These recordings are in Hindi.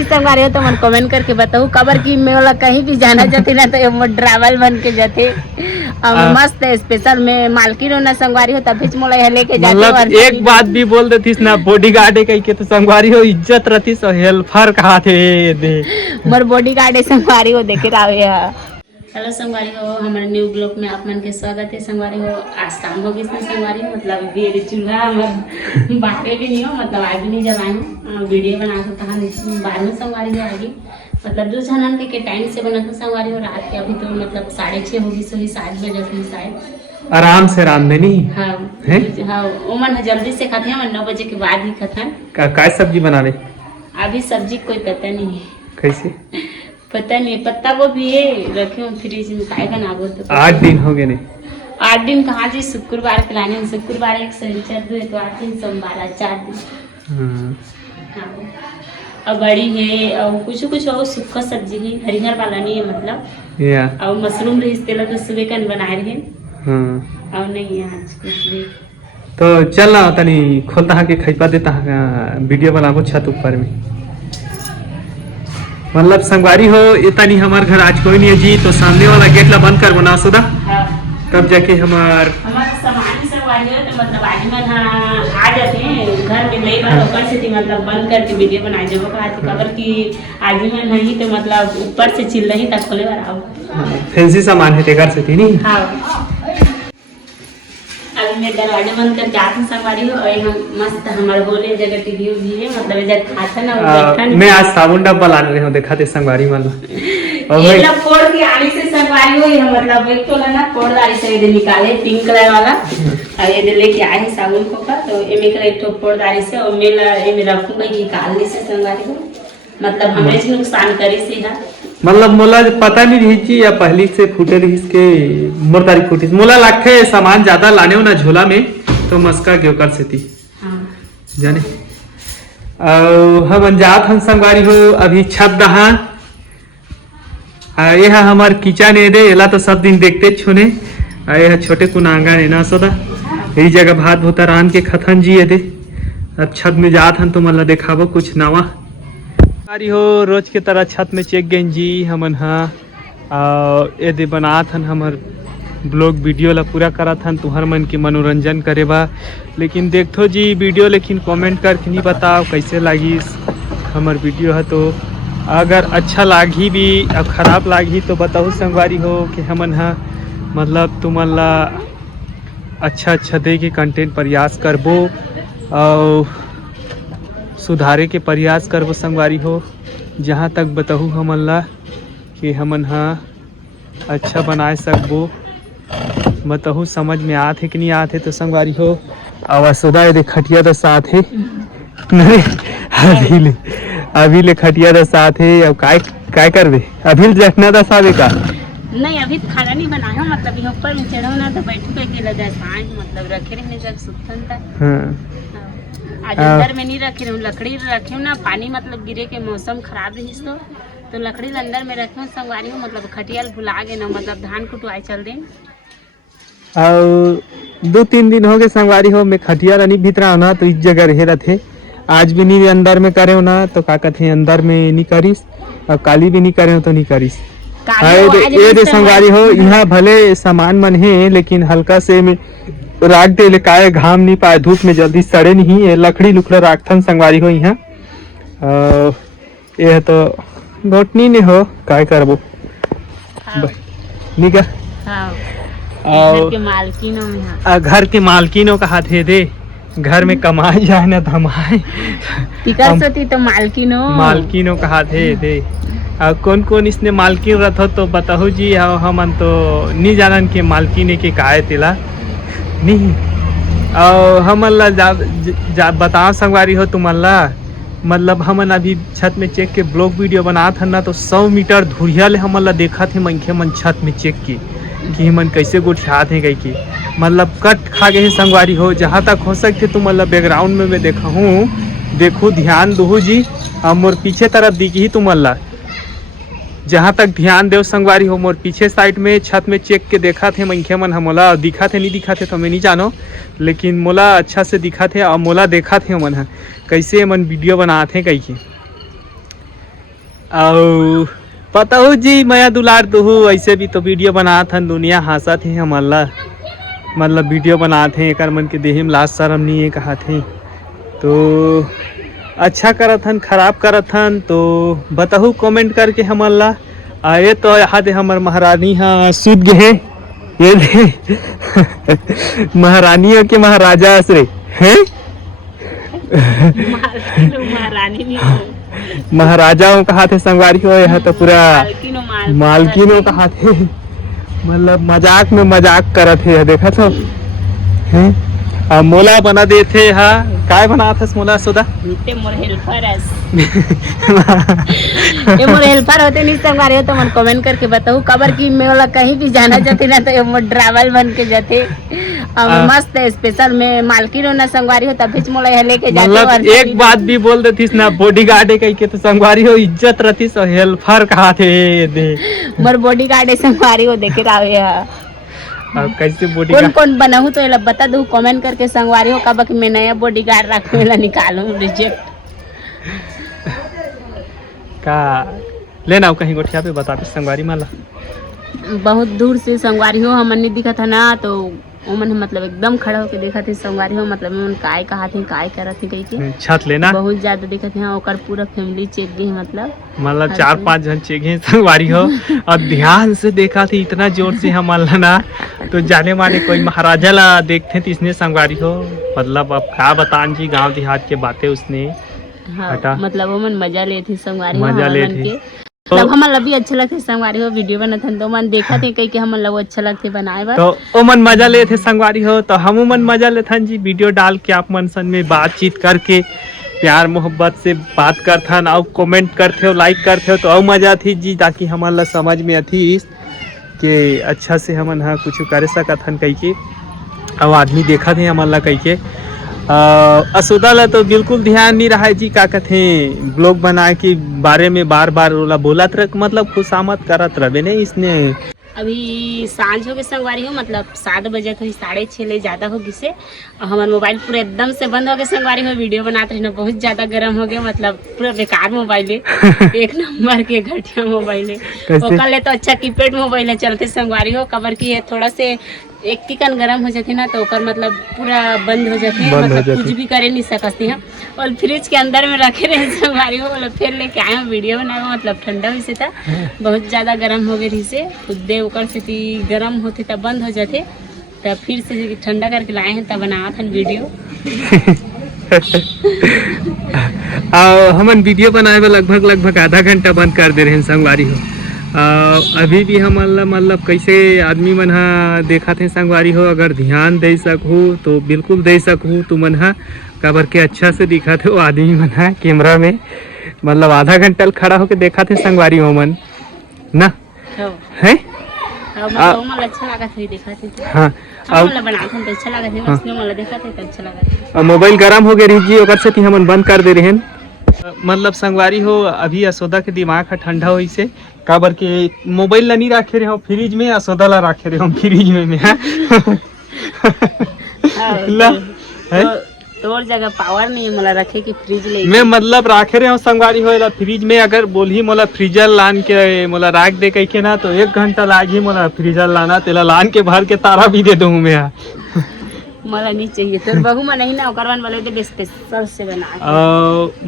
देखी संगवारी हो तो मन कमेंट करके बताओ कबर की मैं कहीं भी जाना चाहती ना तो ड्राइवर बन के जाते मस्त स्पेशल में मालकिन ना संगवारी हो तभी मोला यहाँ लेके जाते। मतलब एक बात भी बोल देती ना बॉडी गार्ड है कहीं के तो संगवारी हो इज्जत रहती सो हेल्पर कहा थे दे मोर बॉडी गार्ड है संगवारी हो देखे रावे। हेलो संगवारी हो हमारे न्यू ब्लॉग में आप मन के स्वागत है। संगवारी हो आज शाम हो गई संगवारी हो मतलब अभी चूल्हा बाटे भी नहीं हो मतलब आगे नहीं जब आए हूँ वीडियो बना सकता हूँ बाद में संगवारी हो आगे मतलब 2 जनन के टाइम से बना था संगवारी हो रात के अभी तो मतलब 6:30 होगी सही 7 बजे थी शायद आराम से रामधनी। हाँ हाँ उमन जल्दी से खाते हैं 9 बजे के बाद ही खतन। क्या सब्जी बना रहे? अभी सब्जी कोई पता नहीं है कैसे पता नहीं पत्ता को भी है रखे हूँ फ्रिज में काय बनाबो तो 8 दिन हो गए नहीं 8 दिन कहाँ जी शुक्रवार के लाने शुक्रवार एक शनिचर हुए तो 8 दिन सोमवार 4 दिन। हाँ और बड़ी है और कुछ और सूखा सब्जी है हरिहर वाला नहीं है मतलब और मशरूम रही तेल तो सुबह का बनाए रहे और नहीं है आज कुछ तो चल ना तनी खोलता है कि खैपा देता है वीडियो बनाबो छत ऊपर में मतलब संगवारी हो इतनी हमारे घर आज कोई नहीं है जी तो सामने वाला गेट ला बंद कर बना सुधा तब जाके हमारा सामान संगवारी हो तो मतलब आज मन आ जाते हैं घर में ले बार ऊपर से मतलब बंद करके वीडियो बनाए जब खबर की आज मन नहीं तो मतलब ऊपर से चिल्ला ही तक खोले बार आओ फैंसी सामान है तेगर से नहीं। हाँ अभी मैं दरवाजा बंद कर जाते हैं संगवारी हो और यहाँ मस्त हमारे बोले जगह टीवी भी है मतलब इधर खाता ना बैठा मैं आज साबुन डब्बा ला रहे हूँ देखा थे संगवारी वाला ये लोग फोड़ के आने से संगवारी हुई है मतलब एक तो ना फोड़दारी से ये निकाले पिंक कलर वाला और ये लेके आए हैं साबुन को का तो ये मेरा एक तो फोड़दारी से और मैं रखूंगा निकालने से संगवारी हो मतलब हमें से नुकसान करी से है मतलब मोला पता नहीं रही थी या पहली से फूटे रही इसके मुर्दारी फूटी मोला लाखे सामान ज्यादा लाने हो ना झोला में तो मस्का क्यों कर सकती जाने हम अनजात हम संगवारी हो अभी छत दहा यह हमार किचन है दे एला तो सब दिन देखते छुने यह छोटे कुनांगा है ना सोदा यही जगह भात भूता रान के खथन जी है दे अब छत में जात हन तो मतलब देखाबो कुछ नवा हो रोज के तरह छत में चेक गए जी हमन हाँ यदि बनात हन हमर ब्लॉग वीडियो ला पूरा करत हन तुहर मन के मनोरंजन करे बा लेकिन देखो जी वीडियो लेकिन कमेंट करके नहीं बताओ कैसे लगी हमर वीडियो है तो अगर अच्छा लागी भी अब खराब लागी तो बताओ संगवारी हो कि हमन हाँ मतलब तुमन ला अच्छा दे के कंटेंट प्रयास करबो और सुधारे के प्रयास करबो संगवारी हो जहाँ तक बताऊँ हमन ला कि हमन हाँ अच्छा बनाए सकबो बताऊँ समझ में आते कि नहीं आते तो संगवारी हो आवाज सुधा ये खटिया तो साथ है नहीं अभी ले खटिया तो साथ है अब काय करबे अभी जखना तो सावे का नहीं अभी खाना नहीं बनाया मतलब यहाँ ऊपर में चढ़ो ना तो बैठ पे के लगा मतलब रखे रहने जग सुतन था आज अंदर में नहीं रखे रहूँ लकड़ी रखे हूँ ना पानी मतलब गिरे के मौसम खराब रही तो लकड़ी अंदर में रखे हूँ संगवारी हूँ मतलब खटियाल भुला गए ना मतलब धान कुटवाए चल दें और 2-3 दिन हो गए संगवारी हो मैं खटियाल नहीं भीतरा ना तो इस जगह रहे रहते आज भी नहीं अंदर में करे हो ना तो का कहते अंदर में नहीं करीस और काली भी नहीं करे हो तो नहीं करीस ये संगवारी हो यहाँ भले सामान मन है लेकिन हल्का से में राख दे काय घाम नहीं पाए धूप में जल्दी सड़े नहीं है लकड़ी लुकड़ा राखथन संगवारी हो यहाँ यह तो घोटनी ने हो काय करबो नहीं का घर के मालकिनों का हाथ है दे घर में कमाए जाए ना धमाए तो मालकिनों का हाथ है दे कौन कौन इसने मालकिन रथ तो बताओ जी हम तो नहीं जानन के मालकिन के काहे तेला नहीं और हमन ला बताओ संगवारी हो तुम ला मतलब हमन अभी छत में चेक के ब्लॉग वीडियो बनात हन ना तो 100 मीटर धुरिया ले हमन ला देखा थे मनखे मन छत में चेक की कि हमन कैसे गोठियात है कहीं की मतलब कट खा गए हैं संगवारी हो जहाँ तक हो सकते तुम मतलब बैकग्राउंड में मैं देखा हूँ देखो ध्यान दो जी मोर पीछे तरफ दिखी तुम ला जहाँ तक ध्यान देव संगवारी हो मोर पीछे साइड में छत में चेक के देखा थे मनखे मन मोला दिखा थे नहीं दिखा थे तो मैं नहीं जानो लेकिन मोला अच्छा से दिखा थे और मोला देखा थे मन कैसे मन वीडियो बनाते कहीं की और पता हो जी मैं दुलार तुहू ऐसे भी तो वीडियो बनात हन दुनिया हंसत है हमला मतलब वीडियो बनात हैं एक मन के देही में लाज शर्म नहीं है कहा थे तो अच्छा करत हन खराब करत हन तो बताहू कमेंट करके हमला आए तो यहाँ दे हमर महारानी हाँ सूत गए ये दे महारानियों के महाराजा आसरे हैं महारानी नहीं हो, महाराजाओं कहा थे संगवारी हो यहाँ तो पूरा मालकिनों कहा थे मतलब मजाक में मजाक करत है देखा तो हैं मोला बना देते हा काय बना था मोला सोदा ते मोर हेल्पर ये मोर हेल्पर होते नहीं संगवारी हो तो मन कमेंट करके बताओ खबर की मैं वाला कहीं भी जाना चाहती ना तो ये मोर ड्राइवर बन के जाते मस्त है स्पेशल में मालकिन हो ना संगवारी हो तभी मोला यहाँ लेके जाते मतलब एक बात भी बोल देती ना बॉडीगार्ड है कहीं के तो संगवारी हो इज्जत रहती सो हेल्पर कहा थे दे मोर बॉडीगार्ड है संगवारी हो देखे रावे अब कैसे कौन बॉडीगार्ड कौन बनाऊँ तो ये बता दू कमेंट करके संगवारी हो कब कि मैं नया बॉडीगार्ड रखने वाला निकालूं रिजेक्ट का लेना कहीं गोठिया पे बता संगवारी माला बहुत दूर से संगवारी हो हमन नहीं दिखा था ना तो ओमन मतलब एकदम खड़ा होके देखा थे संगवारी हो मतलब मन काय कहा थे काय करत थे कही के छत लेना बहुत ज्यादा देखा थे ओकर पूरा फैमिली चेक गई मतलब 4-5 जन चेगे संगवारी हो और ध्यान से देखा थी इतना जोर से हम ना तो जाने माने कोई महाराजा ला देखते थे इसने संगवारी हो मतलब अब क्या बतान जी गांव देहात के बातें उसने हाँ, मतलब वो मन मजा ले थी संगवारी हो मजा ले हमन थी के मतलब हमारा भी अच्छा लगते संगवारी हो वीडियो बनाते हैं तो मन देखा थे कहीं के हमारा वो अच्छा लगते बनाए बार तो ओ मन मजा ले थे संगवारी हो तो हम मन मजा लेथन जी वीडियो डाल के आप मन सन में बातचीत करके प्यार मोहब्बत से बात करथन और कमेंट करते हो लाइक करते हो तो और मजा थी जी ताकि हमारा समझ में अथी कि अच्छा से हमन हाँ कुछ करे सकथन कही के और आदमी देखा थे हमारा कही के असुदा ला तो बिल्कुल ध्यान नहीं रहा है जी का कहते ब्लॉग बनाए के बारे में बार बार बोलत रह मतलब खुशामद करत रहे नहीं इसने अभी सांझ हो गए संगवारी हो मतलब 7 बजे तो 6:30 ले ज्यादा हो गई से और हमारा मोबाइल पूरा एकदम से बंद हो गया संगवारी हो वीडियो बनाते रहना बहुत ज्यादा गर्म हो गया मतलब पूरा बेकार मोबाइल है एक नंबर के घटिया मोबाइल है ओकर ले तो अच्छा कीपैड मोबाइल है चलते संगवारी हो कवर की है थोड़ा से एक टिकन गर्म हो जाती ना तो ओकर मतलब पूरा बंद हो जाती है मतलब कुछ भी करे नहीं सकती हैं और फ्रिज के अंदर में रखे रहे संगवारी हो मतलब फिर लेके आए वीडियो बनाए मतलब ठंडा हुई से था बहुत ज़्यादा गर्म हो गई रही से खुद ओकर से गर्म होते तब बंद हो जाते तब फिर से ठंडा करके लाए हैं तब बना था वीडियो हमन वीडियो बनाए में लगभग आधा घंटा बंद कर दे रहे हैं संगवारी हो अभी भी हम मतलब कैसे आदमी मन हा देखा थे संगवारी हो अगर ध्यान दे सकूँ तो बिल्कुल दे सकूँ तो मन हा कबर के अच्छा से दिखा थे वो आदमी मन हा कैमरा में मतलब आधा घंटा खड़ा होके देखा थे संगवारी हो मन ना है मोबाइल गर्म हो गए रही ओकर से हमन बंद कर दे रहे हैं मतलब संगवारी हो अभी असोदा के दिमाग है ठंडा हो इसे काबर के मोबाइल ला नहीं रखे रहे हो फ्रिज में असोदा ला रखे रहे हो फ्रिज में तोर जगह पावर नहीं है मोला रखे के फ्रिज ले मैं मतलब रखे रहे हो संगवारी हो फ्रिज में अगर बोली मोला फ्रीजर लान के मोला राख दे कह के ना तो 1 घंटा लागी मोला फ्रीजर लाना तेला लान के भर के तारा भी दे दूँ मैं मला नहीं चाहिए तो बहू में नहीं ना करवाने वाले तो स्पेशल से बना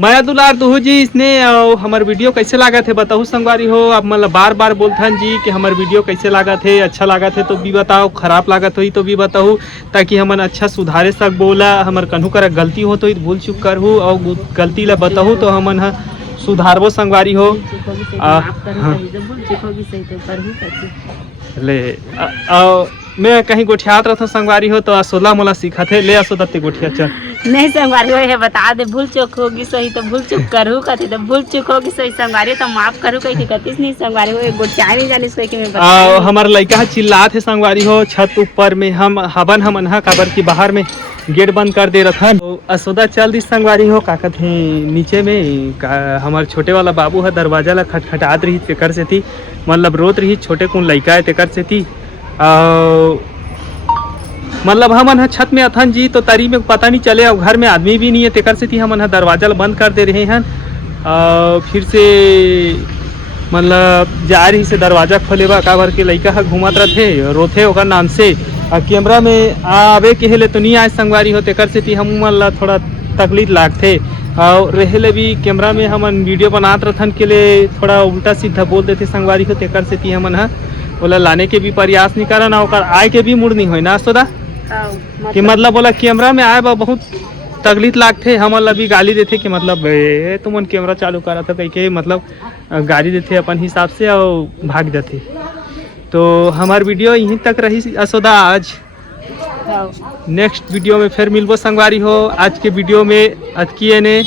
माया दुलार दुहू जी इसने हमार वीडियो कैसे लगा थे बताओ संगवारी हो अब मतलब बार बार बोलथन जी कि हमार वीडियो कैसे लगा थे अच्छा लगा थे तो भी बताओ खराब लागत हुई तो भी बताओ ताकि हमन अच्छा सुधारे सक बोला हमार कन्हू कर गलती हो तो भूल चुक कर हूँ और गलती ला बताओ तो हमन सुधारबो संगवारी हो ले मैं कहीं गोठियात रहा था संगवारी हो तो असोला मोला सीखा थे ले असोदा ते गोठिया चल नहीं संगवारी हो है बता दे भूल चूक होगी सही तो भूल चूक करू कथी तो भूल चूक होगी सही संगवारी तो माफ करू कही कतिस नहीं संगवारी हो एक गोठिया नहीं जाने सही के मैं बता हमार लड़का चिल्लात है संगवारी हो छत ऊपर में हम हवन हमन हा काबर की बाहर में गेट बंद कर दे रखा तो असोदा चल दी संगवारी हो का कहते नीचे में हमारे छोटे वाला बाबू है दरवाजा ला खटखटात रही तेकर से थी मतलब रोत रही छोटे कौन लड़का है तेकर से थी मतलब हमन छत में अथन जी तो तरी में पता नहीं चले और घर में आदमी भी नहीं है तेकर से थी हमन दरवाजा बंद कर दे रहे हैं फिर से मतलब जा रही से दरवाजा खोले बा काबर के लइका ह घूमत रथे रोथे ओकर नाम से कैमरा में आवे के हेले तो नहीं आए संगवारी हो तेकर सेती हम मन ला थोड़ा तकलीफ लागथे और रहेले भी कैमरा में हमन वीडियो बनात रथन के लिए थोड़ा उल्टा सीधा बोल देते संगवारी हो तेकर सेती हमन ह बोला लाने के भी प्रयास नहीं करन और आए के भी मूड नहीं होय ना सोदा कि मतलब बोला कैमरा में आए बा बहुत तकलीफ लागथे हमन ला भी गाली देथे कि मतलब तुमन कैमरा चालू करा था कह के मतलब गाली देथे अपन हिसाब से और भाग जाते। तो हमार वीडियो यहीं तक रही असोदा आज नेक्स्ट वीडियो में फिर मिलबो संगवारी हो। आज के वीडियो में आज किए ने